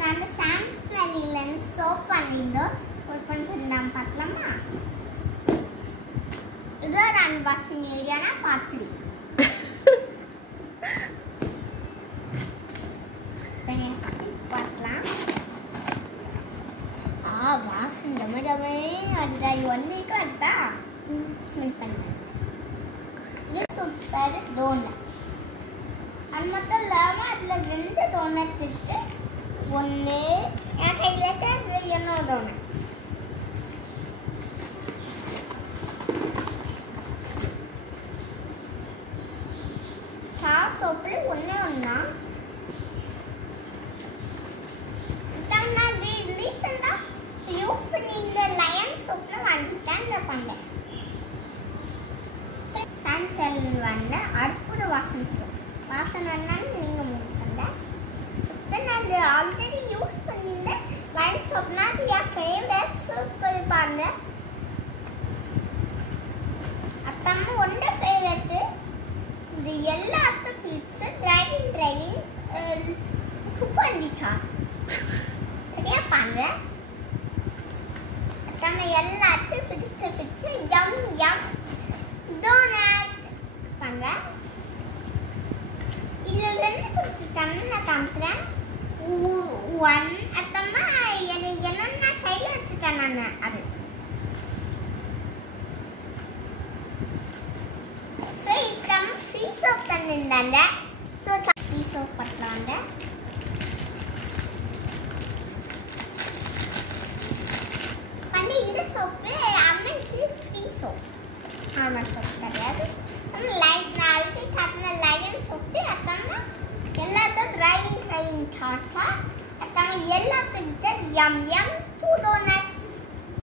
நம்ம Sam's வேலில soap பண்ணிருந்தோம். கொஞ்சம் நாம் பார்க்கலாமா? இதோட அன்பாக்சிங் வீடியோனா பார்த்துடி. பார்க்கலாம். வாசம் டமடமே வருதா? 1 வீக் வருதா? ஸ்மெல் பண்ணு. இது சூப்பர் டோனட். அது மட்டும் இல்லாமல் அதில் 2 டோனட் இருக்கு. ஒன்று என் கையில் இருக்கிறது இன்னொரு டோனட். சோப்பில் ஒன்றே ஒன்றா ரீசெண்டாக யூஸ் பண்ணி இந்த லயன் சோப்பில் வந்துட்டேன். இந்த பண்ணேன் சாம்ஸ் வேலியில் வந்த அற்புத வாசனை சோப். வாசனைன்னா நீங்கள் முடிக்கல. நான் ஆல்ரெடி யூஸ் பண்ணியிருந்தேன் லயன் சோப்னா அது என் ஃபேவரட் சோப். பாருங்க அத்தம்மா ஒன்ற ஃபேவரட்டு. இது எல்லாத்தையும் பிடிச்சி டிரைவிங் பண்ணிட்டான். சரியா பாருங்க. அத்தம்மா எல்லாத்தையும் பிடிச்சு யம் டோனட் பாருங்க. இதில் 2 கொடுத்துருக்காங்க. நான் காமிக்கிறேன். 1 அத்தம்மா என்னென்ன கையில் வச்சுருக்கேன் நான் அது. ஸோ இத்தம் ஃப்ரீ சோப் தந்துருந்தாங்க. ஸோ ஃப்ரீ சோப் பண்ணலாங்க. பண்ணி இந்த சோப்பு அம்மனுக்கு ஃப்ரீ சோப். நார்மல் சோப் கிடையாது. நாளைக்கு காட்டின லயன் சோப்பு அத்தம்மா எல்லாத்தையும் டிரைவிங் டாட்டா அத்தம்மா எல்லாத்தையும் விட்டு யம் 2 டோனட்